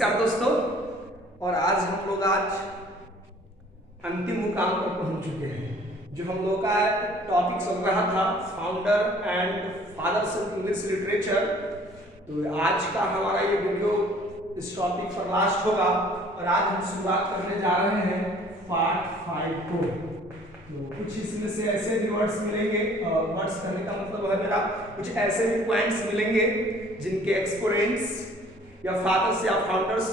नमस्कार दोस्तों। और आज अंतिम मुकाम पर पहुंच चुके हैं। जो हम लोग का टॉपिक चल रहा था founder and fathers of English literature, तो आज का हमारा ये वीडियो इस टॉपिक पर लास्ट होगा। और आज हम शुरुआत करने जा रहे हैं पार्ट 5 को। तो कुछ इसमें से ऐसे भी वर्ड्स मिलेंगे, वर्ड्स करने का मतलब है मेरा कुछ ऐसे भी पॉइंट्स मिलेंगे जिनके एक्सपोनेंट्स या फादर्स या फाउंडर्स,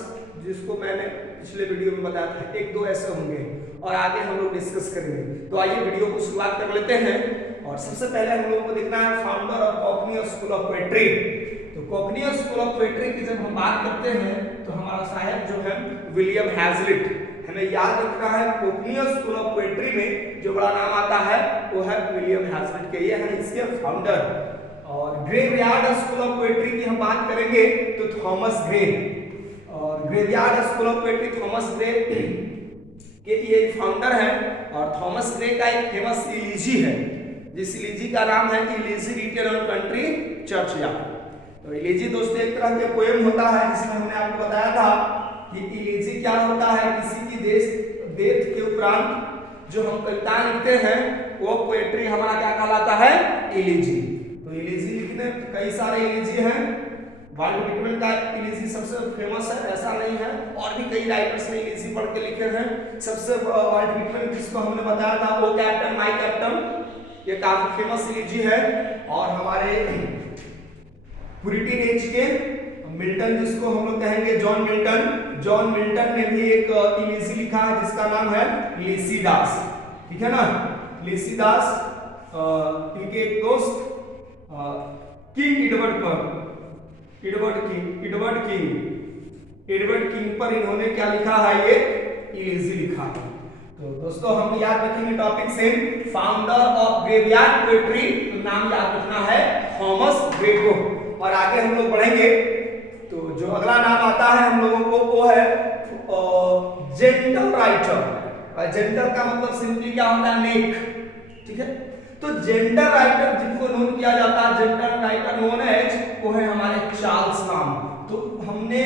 जिसको मैंने पिछले वीडियो में बताया था, एक दो ऐसे होंगे और आगे हम लोग डिस्कस करेंगे। तो आइए वीडियो को शुरुआत कर लेते हैं। और सबसे पहले हम लोगों को देखना है founder of Cockney school of poetry. तो कॉकनियर स्कूल ऑफ पोएट्री की जब हम बात करते हैं तो हमारा साहब जो है विलियम हैजलिट, हमें याद रखना है कॉकनियर स्कूल ऑफ पोएट्री में जो बड़ा नाम आता है वो है विलियम हैजलिट के, ये है इसके फाउंडर। और ग्रेवयार्ड स्कूल ऑफ पोएट्री की हम बात करेंगे तो थॉमस ग्रे, और graveyard school of poetry Thomas Gray के ये फाउंडर है। और थॉमस ग्रे का एक फेमस इलीजी है, जिस इलीजी का नाम है इलीजी रिटेन ऑन कंट्री चर्चयार्ड। तो इलीजी दोस्तों एक तरह के पोएम होता है, जिसमें हमने आपको बताया था कि इलीजी क्या होता है, किसी की डेथ के उपरांत जो हम कविता लिखते हैं वो पोएट्री हमारा क्या कहलाता है, इलीजी। तो इलीजी लिखने कई सारे इलीजी हैं। वाल्ट व्हिटमैन का इलीजी सबसे फेमस है, ऐसा नहीं है, और भी कई राइटर्स ने इलीजी पढ़ के लिखे हैं। सबसे वाल्ट व्हिटमैन जिसको हमने बताया था वो कैप्टन माय कैप्टन, ये काफी फेमस इलीजी है। और हमारे पुरिटन एज के मिल्टन, जिसको हम लोग कहेंगे जॉन मिल्टन ने भी एक इलीजी लिखा है जिसका नाम है लिसिडास, ठीक है ना। लिसिडास इनके एक दोस्त किंग एडवर्ड किंग पर इन्होंने क्या लिखा है, ये इलीजी लिखा है। तो दोस्तों हम याद रखेंगे टॉपिक से फाउंडर ऑफ ग्रेवयार्ड पोएट्री, तो नाम याद रखना है थॉमस ग्रे को। और आगे हम लोग बढ़ेंगे तो जो अगला नाम आता है हम लोगों को वो है जेंटल राइटर। जेंटल का मतलब सिंपली क्या होता है, नेक, ठीक है। तो जेंटल राइटर जिनको नोन किया जाता है, जेंटल राइटर नोन एज, वो है हमारे चार्ल्स नाम। तो हमने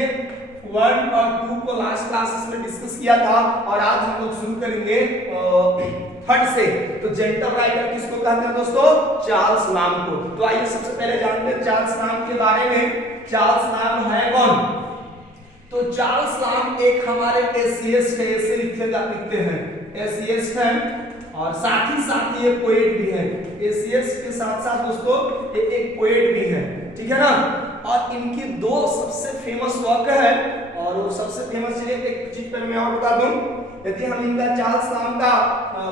1 और 2 को लास्ट क्लासेस में डिस्कस किया था और आज हम लोग शुरू करेंगे 3rd से। तो जेंटल राइटर किसको कहते हैं दोस्तों, चार्ल्स नाम को। तो आइए सबसे पहले जानते हैं चार्ल्स नाम के बारे में। चार्ल्स नाम है कौन, तो चार्ल्स नाम एक हमारे एसियस्ट है, ऐसे लिखते हैं एसियस्ट है, और साथ ही ये पोएट भी है। एसियस्ट के साथ साथ दोस्तों एक पोएट भी है, ठीक है ना। और इनकी 2 सबसे फेमस वर्क है, और वो सबसे फेमस चीज एक चीज पर मैं और बता दूं, यदि हम इनका चार्ल्स नाम का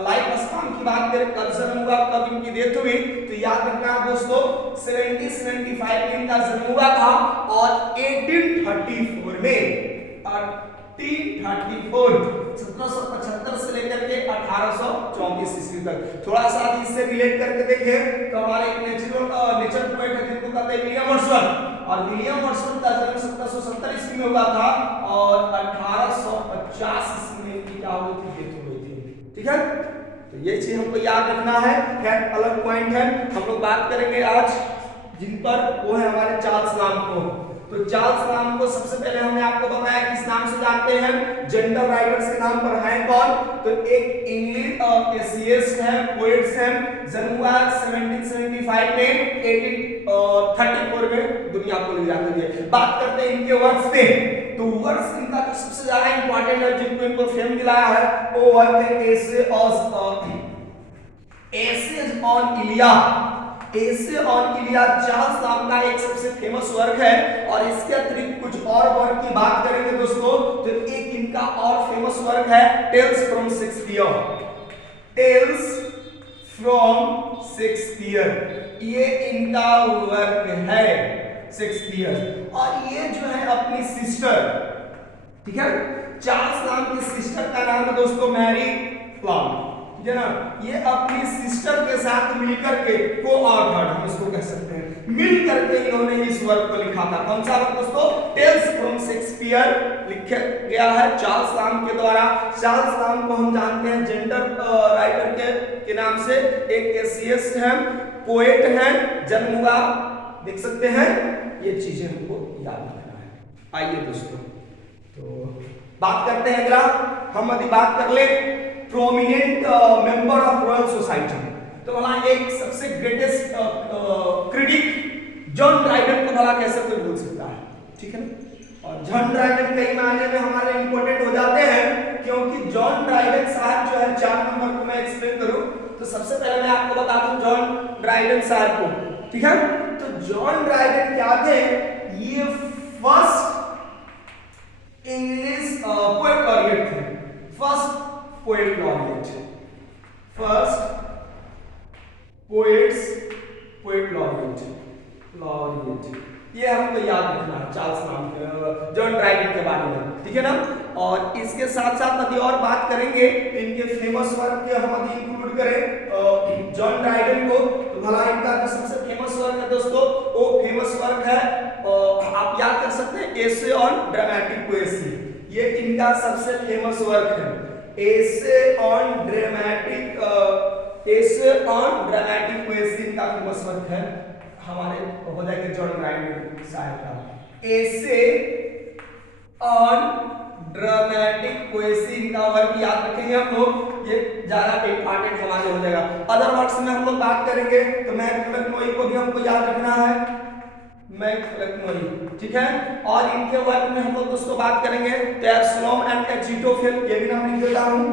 लाइफ स्पान की बात करें, कब जन्म हुआ, कब इनकी डेथ हुई, तो याद रखना दोस्तों 1775 में इनका जन्म हुआ था। और 1834 में 1775 से लेकर के 1834 ईस्वी तक। थोड़ा सा इससे रिलेट करके देखें तो हमारे एक नेचर पोएट है जिनको कहते हैं विलियम वर्ड्सवर्थ, और विलियम वर्ड्सवर्थ का जन्म 1770 ईस्वी में हुआ था और 1850 ईस्वी में इनकी क्या हुई थी, डेथ हो गई थी, ठीक है। तो ये चीज हमको याद रखना है, खैर अलग पॉइंट है, हम लोग बात करेंगे आज जिन पर, वो है हमारे चार्ल्स नाम को। तो चार्ल्स नाम को सबसे पहले हमने आपको बताया किस नाम से जानते हैं, जेंटल राइटर्स के नाम पर हैं कौन, तो एक इंग्लिश एसियस्ट है, पोएट्स हैं, जन्म हुआ 1775 में, 1834 में दुनिया को ले जाकर दिए। बात करते हैं इनके वर्क्स पे। तो वर्क्स इनका जो सबसे ज्यादा इंपॉर्टेंट है, जिनको इनको फेम दिलाया है, वो वर्क है essays on Iliya. Essay on Iliya Charles नाम का एक सबसे फेमस वर्क है। और इसके अतिरिक्त कुछ और वर्क की बात करेंगे दोस्तों, तो एक इनका और फेमस वर्क है tales from Shakespeare. Tales from Shakespeare, ये इनका वर्क है शेक्सपियर। और ये जो है अपनी सिस्टर, ठीक है, चार्ल्स नाम की सिस्टर का नाम है दोस्तों मैरी फ्लॉम, ठीक है ना। ये अपनी सिस्टर के साथ मिलकर के को-ऑथर हम इसको कह सकते हैं, मिल करके इन्होंने इस वर्क को लिखा था। कौन सा वर्क दोस्तों, टेल्स फ्रॉम शेक्सपियर लिखा गया है चार्ल्स नाम के द्वारा। चार्ल्स नाम को हम जानते हैं जेंटल राइटर के नाम से, एक एसियस्ट है, पोएट है, जन्म हुआ, देख सकते हैं, ये चीजें हमको याद रखना है। आइए दोस्तों तो बात करते हैं अगला, हम यदि बात कर ले prominent member of royal society, तो भला एक सबसे ग्रेटेस्ट क्रिटिक जॉन ड्राइडन को भला कैसे कोई भूल सकता है, ठीक है ना। और जॉन ड्राइडन कई मायने में हमारे इंपॉर्टेंट हो जाते हैं, क्योंकि जॉन ड्राइडन साहब जो है 4 नंबर को मैं एक्सप्लेन करूं तो सबसे पहले मैं आपको बता दूं जॉन ड्राइडन साहब को, ठीक है। तो जॉन ड्राइडन क्या थे, ये फर्स्ट इंग्लिश पोएट लॉरिएट थे, first poet laureate, first poet laureate, ये हमको याद रखना है चार्ल्स नाम जॉन ड्राइडन के बारे में, ठीक है ना। और इसके साथ साथ यदि और बात करेंगे इनके फेमस वर्क के हम यदि इंक्लूड करें जॉन ड्राइडन को, तो भला इनका जो सबसे फेमस वर्क है दोस्तों, वो फेमस वर्क है आप याद कर सकते हैं एसे ऑन ड्रामेटिक पोएसी, ये इनका सबसे फेमस वर्क है, एसे ऑन ड्रामेटिक पोएसी इनका फेमस वर्क है, हमारे हो जाएंगे जॉन ड्राइडन साहब का एसे ऑन ड्रामेटिक पोएसी इनका वर्क याद रखेंगे हम लोग, ये ज्यादा इंपॉर्टेंट हमारे हो जाएगा। अदर वर्क्स में हम लोग बात करेंगे तो मैक्लकनोई को भी हमको याद रखना है, मैक्लकनोई, ठीक है। और इनके वर्क में हम लोग दोस्तों बात करेंगे तो एब्सलोम एंड एचिटोफिल, ये भी नाम लिख देता हूं,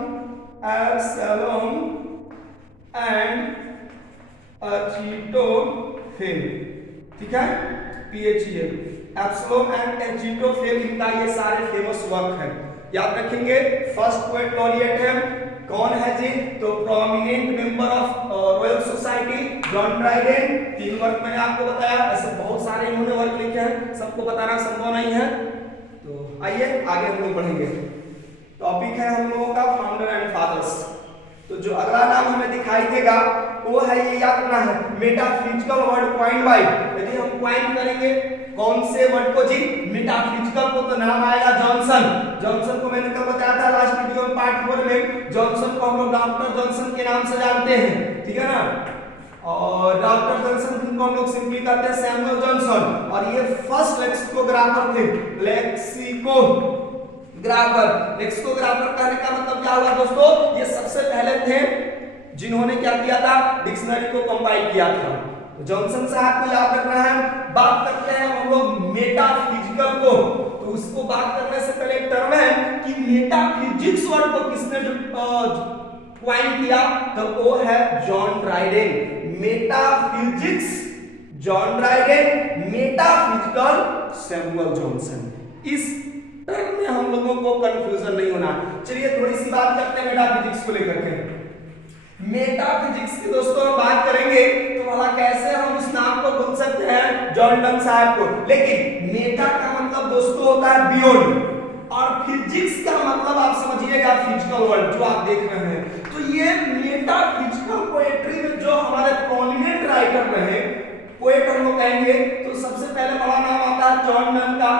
एब्सलोम एंड एचिटोफिल, ठीक है, PHEL, एब्सलोम एंड एचिटोफिल इनका ये सारे फेमस वर्क है, याद रखेंगे। फर्स्ट पोएट लॉरिएट है, कौन है जी, तो prominent member of royal society John Dryden, 3 work मैंने आपको बताया, ऐसे बहुत सारे इन्होंने वर्क लिखे हैं, सबको बताना संभव नहीं है। तो आइए आगे हम लोग बढ़ेंगे, टॉपिक है हम लोगों का फाउंडर एंड फादर्स। तो जो अगला नाम हमें दिखाई देगा वो है, ये याद रखना है, मेटाफिजिकल वर्ड क्वाइन बाय, यदि हम क्वाइन करेंगे कौन से वर्ड को जी, मेटाफिजिकल को, तो नाम आएगा जॉनसन। जॉनसन को मैंने कब बताया था लास्ट वीडियो में पार्ट 4 में, जॉनसन को हम लोग डॉक्टर जॉनसन के नाम से जानते हैं, ठीक है ना। और डॉक्टर जॉनसन को हम लोग सिंपली कहते हैं सैमुअल जॉनसन, और ये फर्स्ट लेक्सिकोग्राफर थे, लेक्सिकोग्राफर कहने का मतलब क्या हुआ दोस्तों, ये सबसे पहले थे जिन्होंने क्या किया था, डिक्शनरी को कंपाइल किया था। जॉनसन साहब को याद रखना है। बात करते हैं हम लोग मेटाफिजिकल को, तो उसको बात करने से पहले एक टर्म है कि मेटाफिजिक्स वर्ड को किसने क्वाइन किया, तो वो है John Dryden. Metaphysics John Dryden, metaphysical Samuel Johnson. इस टर्म में हम लोगों को कंफ्यूजन नहीं होना। चलिए थोड़ी सी बात करते हैं मेटाफिजिक्स को लेकर के। मेटाफिजिक्स की दोस्तों बात करेंगे तो भला कैसे हम उस नाम को भूल सकते हैं जॉन डन साहब को, लेकिन मेटा का मतलब दोस्तों होता है बियॉन्ड, और फिजिक्स का मतलब आप समझिएगा फिजिकल वर्ल्ड जो आप देख रहे हैं। तो ये मेटाफिजिकल पोएट्री में जो हमारे प्रोमिनेंट राइटर रहे, पोएट हम लोग कहेंगे, तो सबसे पहले बड़ा नाम आता है जॉन डन का।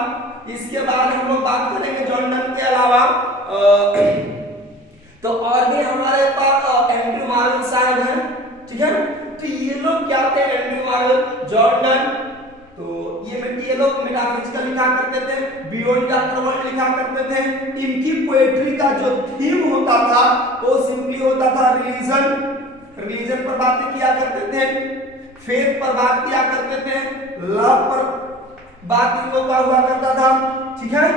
इसके बाद हम लोग बात करेंगे जॉन डन के अलावा तो और भी हमारे पास एंड्रयू मार्वेल साहब हैं, ठीक है। तो ये लोग क्या थे, एंड्रयू मार्वेल, जॉन डन, तो ये लोग मेटाफिजिकल लिखा करते थे, बियॉन्ड द वर्ल्ड लिखा करते थे। इनकी पोएट्री का जो थीम होता था वो सिंपली होता था रिलीजन पर बातें किया करते थे, फेथ पर बात किया करते थे, लव पर बात इन लोग का हुआ करता था, ठीक है।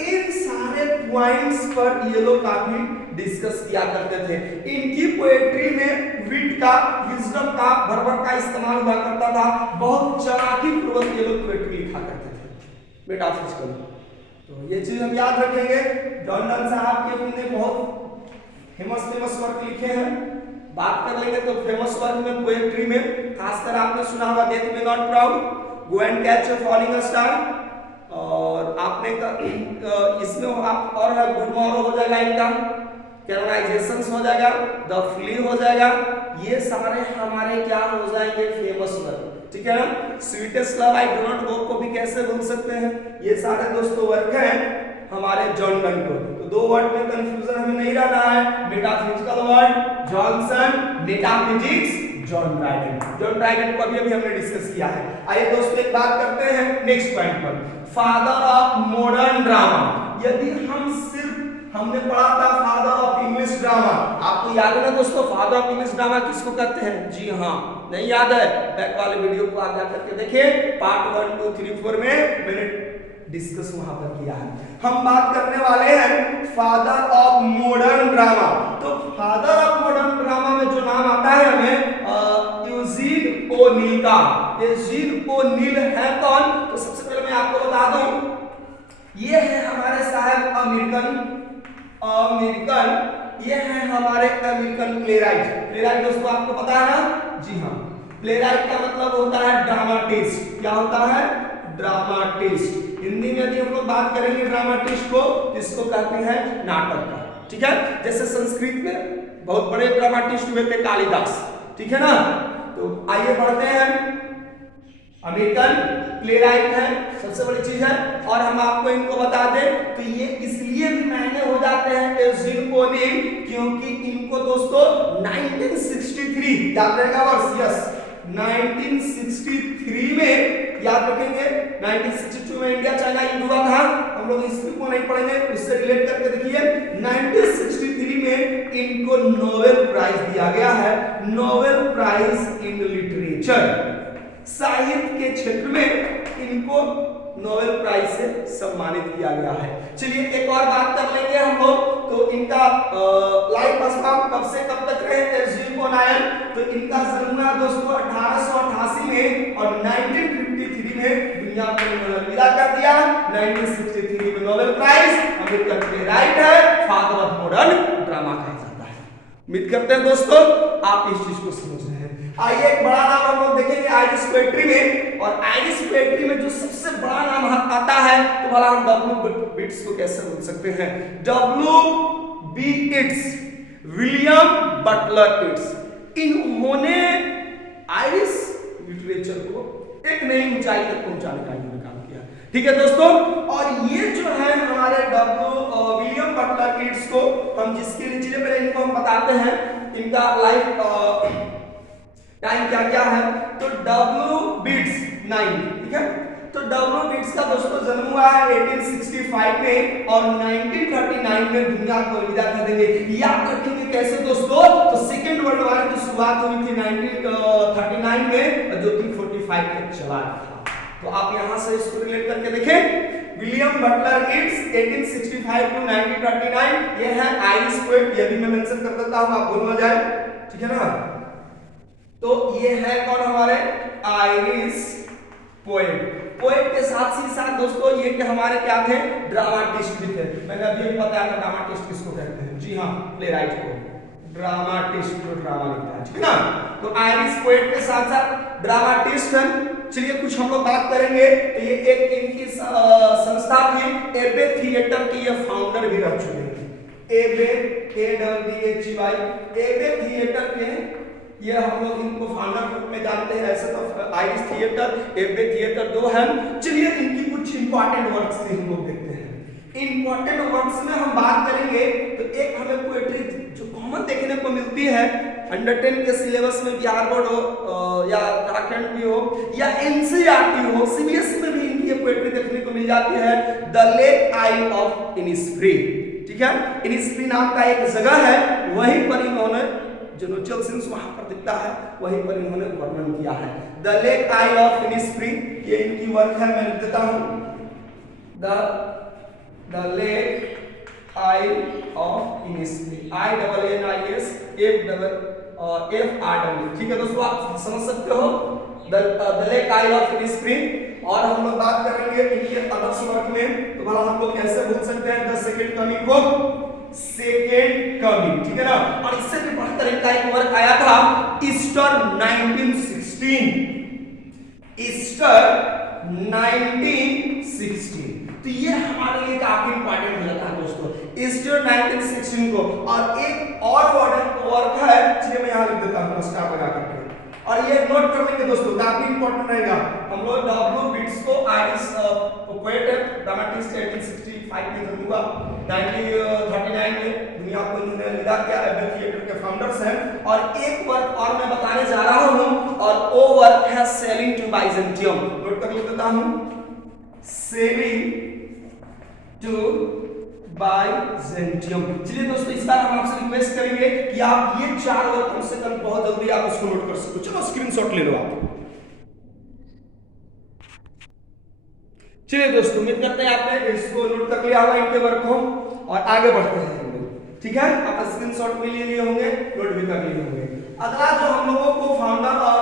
इन सारे पॉइंट्स पर ये लोग काफी डिस्कस किया करते थे। इनकी पोएट्री में विट का, विजडम का, भरभर का इस्तेमाल हुआ करता था। बहुत चालाकी पूर्वक ये लोग पोएट्री लिखा करते थे मेटाफिजिकल। तो ये चीज हम याद रखेंगे। जॉन डन साहब के उन्होंने बहुत फेमस वर्क लिखे हैं। बात कर लेंगे तो फेमस वर्क में पोएट्री में खासकर आपने सुना होगा death may not proud, go and catch a falling star, और आपने इसमें आप और है गुड मॉर्निंग हो जाएगा, इनका कैनोनाइजेशंस हो जाएगा, द फ्ली हो जाएगा। ये सारे हमारे क्या हो जाएंगे, फेमस वर्क, ठीक है ना। Sweetest love I do not go को भी कैसे भूल सकते हैं। ये सारे दोस्तों वर्क हैं हमारे जॉन डन को। तो दो वर्ड में कंफ्यूजन हमें नहीं रहना है, metaphysical word Johnson, metaphysics John Dryden. John Dryden को अभी हमने डिस्कस किया है। आइए दोस्तों एक बात करते हैं नेक्स्ट पॉइंट पर, फादर ऑफ मॉडर्न ड्रामा। यदि हम सिर्फ हमने पढ़ा था फादर ऑफ इंग्लिश ड्रामा, आपको याद है ना दोस्तों फादर ऑफ इंग्लिश ड्रामा किसको कहते हैं? जी हाँ, नहीं याद है? बैक वाले वीडियो को आप जाकर के देखिए, पार्ट 1 2 3 4 में मैंने डिस्कस वहां पर किया है। हम बात करने वाले हैं फादर ऑफ मॉडर्न ड्रामा। तो फादर ऑफ मॉडर्न ड्रामा में जो नाम आता है हमें यूजीन ओनील का। यूजीन ओनील है कौन? तो सबसे पहले मैं आपको बता दूं, ये है हमारे साहब अमेरिकन, ये है हमारे अमेरिकन प्लेराइट। प्लेराइट दोस्तों आपको पता है ना? जी हाँ, प्लेराइट का मतलब होता है ड्रामाटिस्ट। क्या होता है? ड्रामाटिस्ट। हिंदी में यदि हम लोग बात करेंगे ड्रामाटिस्ट को, इसको कहते हैं नाटककार। ठीक है, जैसे संस्कृत में बहुत बड़े ड्रामाटिस्ट हुए थे कालिदास, ठीक है ना? तो आइए बढ़ते हैं। अमेरिकन प्लेराइट है, सबसे बड़ी चीज है। और हम आपको इनको बता दें तो ये इसलिए भी महंगे हो जाते हैं यूजीन ओनील, क्योंकि इनको दोस्तों 1963 याद रहेगा वर्ष, यस 1963 में याद रखेंगे। 1962 में इंडिया चाइना युद्ध हुआ था, हम लोग हिस्ट्री को नहीं पढ़ेंगे, उससे रिलेट करके देखिए। 1963 में इनको नोबेल प्राइज दिया गया है, नोबेल प्राइज इन लिटरेचर। साहित्य के क्षेत्र में इनको नोबेल प्राइज से सम्मानित किया गया है। चलिए एक और बात कर लेंगे हम लोग, तो इनका लाइफ स्पैन कब से कब तक रहे? Eugene O'Neill. तो इनका जन्म हुआ दोस्तों 1888 में और 1953 में दुनिया को इन्होंने विदा कर दिया। 1963 में नोबेल प्राइज, अमेरिकन प्लेराइट है, फादर ऑफ मॉडर्न ड्रामा कहा जाता है। उम्मीद करते हैं दोस्तों आप इस चीज को समझ रहे हैं। आइए एक बड़ा नाम हम लोग देखेंगे आयरिश पोएट्री में, और आयरिश पोएट्री में जो सबसे बड़ा नाम आता है तो भला हम डब्ल्यू बिट्स को कैसे बोल सकते हैं? W B Yeats, William Butler Yeats. इन्होंने आयरिश लिटरेचर को एक नई ऊंचाई तक पहुंचाने का इन्होंने काम किया। ठीक है दोस्तों, और ये जो है हमारे विलियम बटलर इट्स को हम जिसके लिए चलिए पहले इनको हम बताते हैं, इनका लाइफ टाइम क्या क्या है। तो डब्ल्यू बिट्स 9, ठीक है। तो डब्ल्यू बिट्स का दोस्तों जन्म हुआ है 1865 में और 1939 में दुनिया को अलविदा कर देंगे। याद रखेंगे कैसे दोस्तों? तो सेकेंड वर्ल्ड वॉर की शुरुआत हुई थी 1939 में और जो कि 45 तक चला था। तो आप यहां से इसको रिलेट करके देखें, विलियम बटलर इट्स 1865 टू 1939, ये है आयरिश पोएट। ये भी मैं मेंशन कर देता हूं, आप भूल ना जाए, ठीक है ना? तो ये है कौन? हमारे आयरिश पोएट। पोएट के साथ ही साथ दोस्तों ये कि हमारे क्या थे? ड्रामाटिस्ट भी थे। मैंने अभी बताया था ड्रामाटिस्ट किसको कहते हैं। जी हाँ, प्लेराइट को ड्रामाटिस्ट, जो ड्रामा लिखता है, ठीक है ना? तो आयरिश पोएट के साथ साथ ड्रामाटिस्ट हैं। चलिए कुछ हम लोग बात करेंगे। तो ये एक इनकी संस्था थी, एबे थिएटर की ये फाउंडर भी रह चुके हैं। एबे एबे थिएटर के ये हम लोग इनको फाउंडर रूप में जानते हैं। ऐसे तो आयरिश थिएटर, एबे थिएटर दो हैं। चलिए इनकी कुछ इंपॉर्टेंट वर्क्स हम लोग देखते हैं। इंपॉर्टेंट वर्क्स में हम बात करेंगे तो एक हमें पोएट्री जो कॉमन देखने को मिलती है, अंडर 10 के सिलेबस में बिहार बोर्ड हो या झारखंड भी हो या एनसीईआरटी हो, सीबीएसई में भी इनकी पोएट्री देखने को मिल जाती है। The lake I of Innisfree, ठीक है। इनिस्फ्री नाम का एक जगह है, वहीं पर इन्होंने जो नेचुरल सीन्स वहां पर दिखता है वहीं पर इन्होंने वर्णन किया है। The lake I of Innisfree, ये इनकी वर्क है, मैं लिख देता हूं। The lake I of Innisfree, INNIS FRW, ठीक है दोस्तों, आप समझ सकते हो। The lake I of Innisfree. और हम लोग बात करेंगे इनके अदर्स वर्क में, तो भला हम लोग कैसे भूल सकते हैं द सेकंड कमिंग को? सेकेंड कमिंग, ठीक है ना। और इससे भी बढ़कर इनका एक वर्क आया था ईस्टर 1916, ईस्टर 1916। तो ये हमारे लिए काफी इंपॉर्टेंट हो जाता है दोस्तों, ईस्टर 1916 को। और एक और वर्क है, चलिए मैं यहां लिख देता हूं स्टार लगा करके, और ये नोट कर लेंगे दोस्तों, काफी इंपॉर्टेंट रहेगा। हम लोग डब्ल्यू बिट्स को आयरिश पोएट ड्रामाटिस्ट 1865 में जन्म हुआ, 1939 में दुनिया को इन्होंने अलविदा किया। एबे थिएटर के फाउंडर्स हैं। और एक वर्क और मैं बताने जा रहा हूं, और वो वर्क है सेलिंग टू बाइजेंटियम। नोट कर लेता हूं, सेलिंग टू बाइजेंटियम। चलिए दोस्तों, इस बार हम आपसे रिक्वेस्ट करेंगे कि आप ये 4 वर्क कम से कम बहुत जल्दी आप उसको नोट कर सको। चलो स्क्रीनशॉट ले लो आप। चलिए दोस्तों, उम्मीद करते हैं आपने इसको नोट कर लिया होगा, इनके वर्क को, और आगे बढ़ते हैं हम लोग। ठीक है, आप स्क्रीनशॉट भी ले लिए होंगे, नोट भी कर लिए होंगे। अगला जो हम लोगों को फाउंडर और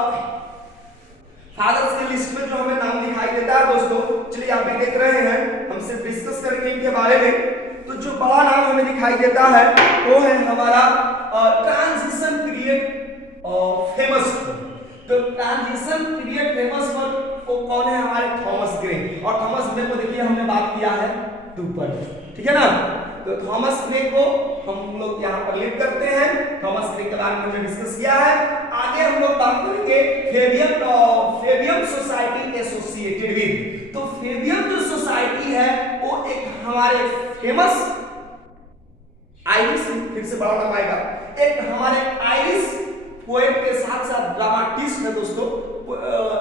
फादर्स की लिस्ट में जो हमें नाम दिखाई देता है दोस्तों, चलिए आप भी देख रहे हैं, हम सिर्फ डिस्कस करेंगे इनके बारे में। तो जो बड़ा नाम हमें दिखाई देता है वो है हमारा ट्रांजिशन पीरियड फेमस। तो ट्रांजिशन पीरियड फेमस वो कौन है? हमारे थॉमस ग्रे। और थॉमस ग्रे को देखिए हमने बात किया है 2 पर, ठीक है ना। तो थॉमस ग्रे को हम लोग यहाँ पर लीड करते हैं। थॉमस ग्रे के बारे में हमने डिस्कस किया है। आगे हम लोग बात करेंगे फेबियम सोसाइटी एसोसिएटेड विद। तो फेबियम जो सोसाइटी है वो एक हमारे फेमस आयरिश, फिर से बड़ा नाम आएगा, एक हमारे आयरिश पोएट के साथ साथ ड्रामाटिस्ट है दोस्तों,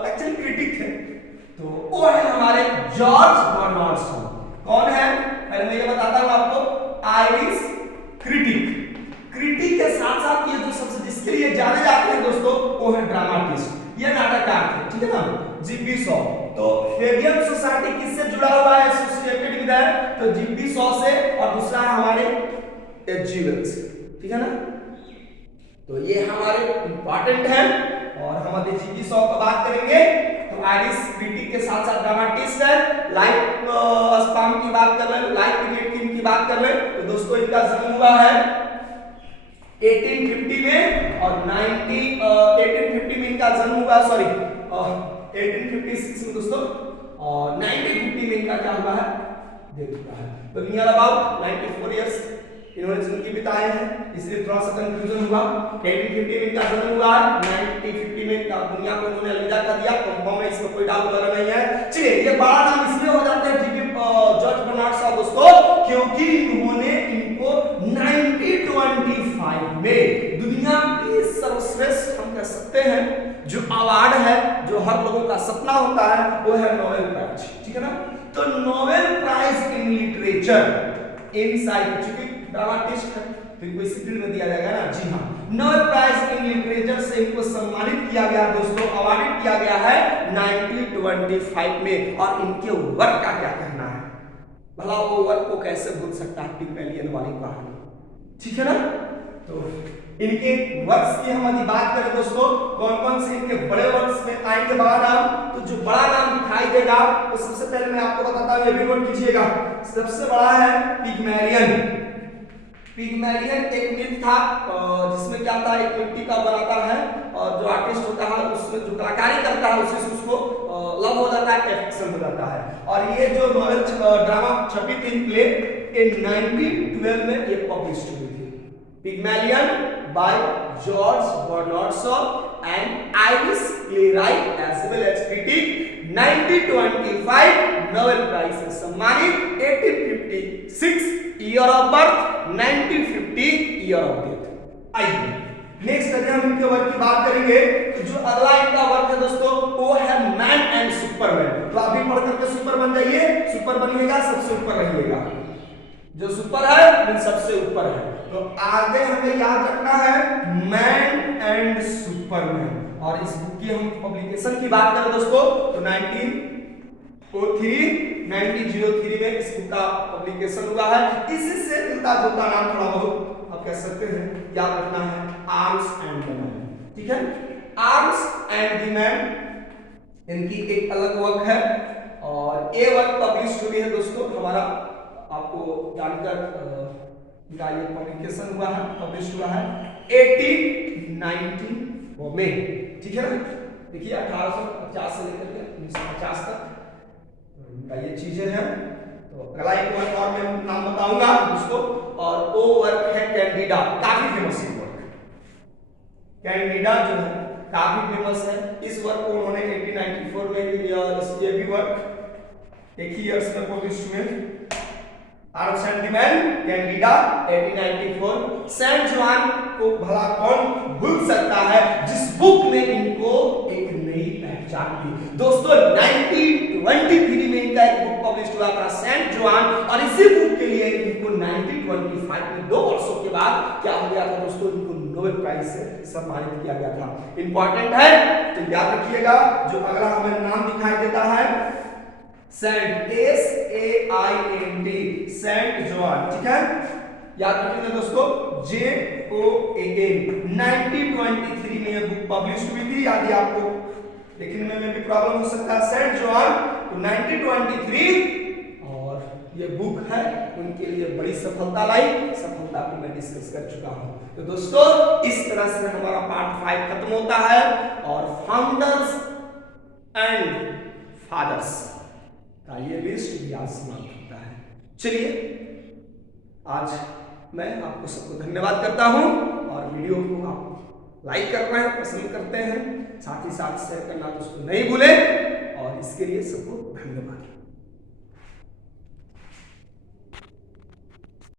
एक्चुअली क्रिटिक है। तो वो है हमारे जॉर्ज बर्नार्ड शॉ। कौन है? पहले मैं ये बताता हूं आपको, आयरिश क्रिटिक। क्रिटिक के साथ साथ ये जो सबसे जिसके लिए जाने जाते हैं दोस्तों वो है ड्रामाटिस्ट, ये नाटककार थे, ठीक है ना, जीबी शॉ। तो फेबियम सोसाइटी किससे जुड़ा हुआ है? एसोसिएटेड विद है, तो जीबी शॉ से, और दूसरा है हमारे एचजी वेल्स, ठीक है ना। तो ये हमारे इंपॉर्टेंट है। और हम अभी जीबी शॉ की बात करेंगे तो आयरिश क्रिटिक के साथ साथ ड्रामाटिस्ट है। लाइट स्पाम की बात कर रहे हैं, लाइट पीरियड की बात कर रहे हैं, तो दोस्तों इनका जन्म हुआ है 1850 में, और 1850 में इनका जन्म हुआ, सॉरी 1856 में दोस्तों, और 1950 में इनका क्या हुआ है? डेथ हुआ है। तो नियर अबाउट 94 इयर्स इन्होंने जिंदगी बिताए हैं, इसलिए थोड़ा सा कंफ्यूजन हुआ। 1850 में इनका जन्म हुआ है, 1950 में इनका दुनिया को इन्होंने अलविदा कर दिया, कंफर्म है, इसमें कोई डाउट वगैरह नहीं है। चलिए, ये बड़ा नाम इसलिए हो जाते हैं जीबी जॉर्ज बर्नार्ड शॉ दोस्तों, क्योंकि इन्होंने इनको 1925 में दुनिया की सर्वश्रेष्ठ हम कह सकते हैं जो अवार्ड है, जो हर लोगों का सपना होता है, वो है नोबेल प्राइज, ठीक है ना। तो Nobel prize in literature in scientific dramatist है, तो इनको इसी फील्ड में दिया जाएगा ना। जी हाँ, नोबेल प्राइज इन लिटरेचर से इनको सम्मानित किया गया दोस्तों, अवार्डित किया गया है 1925 में। और इनके वर्क का क्या कहना है? भला वो वर्क को कैसे भूल सकता है पिग्मेलियन वाली कहानी, ठीक है ना। तो इनके वर्क्स की हम यदि बात करें दोस्तों, कौन कौन से इनके बड़े वर्क्स में आएंगे बड़ा नाम, तो जो बड़ा नाम दिखाई देगा तो सबसे पहले मैं आपको बताता हूं, ये भी नोट कीजिएगा। सबसे बड़ा है पिग्मेलियन। पिग्मेलियन एक मिथ था जिसमें क्या था, एक मिट्टी का बनाता है और जो आर्टिस्ट होता है उसमें जो कलाकारी करता है उसी से उसको लव हो जाता है, एफेक्शन हो जाता है। और ये जो नॉवेल ड्रामा छपी थी, प्ले इन 1912 में ये पब्लिश हुई थी। Pygmalion by George Bernard Shaw and Irish playwright as well as critic, 1925 Nobel Prize से सम्मानित, 1856 year of birth, 1950 year of death। आइए नेक्स्ट अगर हम इनके वर्क की बात करेंगे तो जो अगला इनका वर्क है दोस्तों वो है मैन एंड सुपरमैन। तो आप भी पढ़ करके सुपर बन जाइए, सुपर बनिएगा, सबसे ऊपर रहिएगा। जो सुपर है वो सबसे ऊपर है। तो आगे हमें याद रखना है मैन एंड सुपरमैन। और इस बुक की हम पब्लिकेशन की बात करें दोस्तों तो 1903 में इस बुक का पब्लिकेशन हुआ है। इसी से मिलता जुलता नाम थोड़ा बहुत आप कह सकते हैं, याद रखना है, आर्म्स एंड द मैन, ठीक है। आर्म्स एंड द मैन इनकी एक अलग वर्क है और ये वर्क पब्लिश हुई है दोस्तों, हमारा आपको जानकर इनका ये पब्लिकेशन हुआ है, पब्लिश हुआ है 1890 में, ठीक है ना। देखिए 1850 से लेकर के 1950 तक इनका ये चीजें हैं। तो अगला एक वर्क और मैं नाम बताऊंगा उसको, और वो वर्क है कैंडिडा, काफी फेमस है वर्क। कैंडिडा जो है काफी फेमस है। इस वर्क को उन्होंने 1894 में ये भी वर्क एक ही ईयर्स में पब्लिश हुए। Arms and the man, Candida 1894, San Juan को भला कौन भूल सकता है, जिस बुक ने इनको एक नई पहचान दी। दोस्तों 1923 में इनका एक बुक पब्लिश हुआ था सेंट जोआन, और इसी बुक के लिए इनको 1925 में 2 वर्षों के बाद क्या हो गया था दोस्तों, इनको नोबेल प्राइज से सम्मानित किया गया था। इंपॉर्टेंट है तो याद रखिएगा। जो अगला हमें नाम दिखाई देता है सेंट, SAINT, सेंट जोआन, ठीक है, याद रखिएगा दोस्तों, JOAN। 1923 में यह बुक पब्लिश हुई थी। यदि आपको लिखने में भी प्रॉब्लम हो सकता है, सेंट जोआन तो 1923, और ये बुक है उनके लिए बड़ी सफलता लाई। सफलता को मैं डिस्कस कर चुका हूं। तो दोस्तों इस तरह से हमारा पार्ट 5 खत्म होता है, और फाउंडर्स एंड फादर्स का ये लिस्ट भी आज समाप्त होता है। चलिए आज मैं आपको सबको धन्यवाद करता हूं, और वीडियो को आप लाइक कर रहे हैं, पसंद करते हैं, साथ ही साथ शेयर करना दोस्तों नहीं भूलें, और इसके लिए सबको धन्यवाद।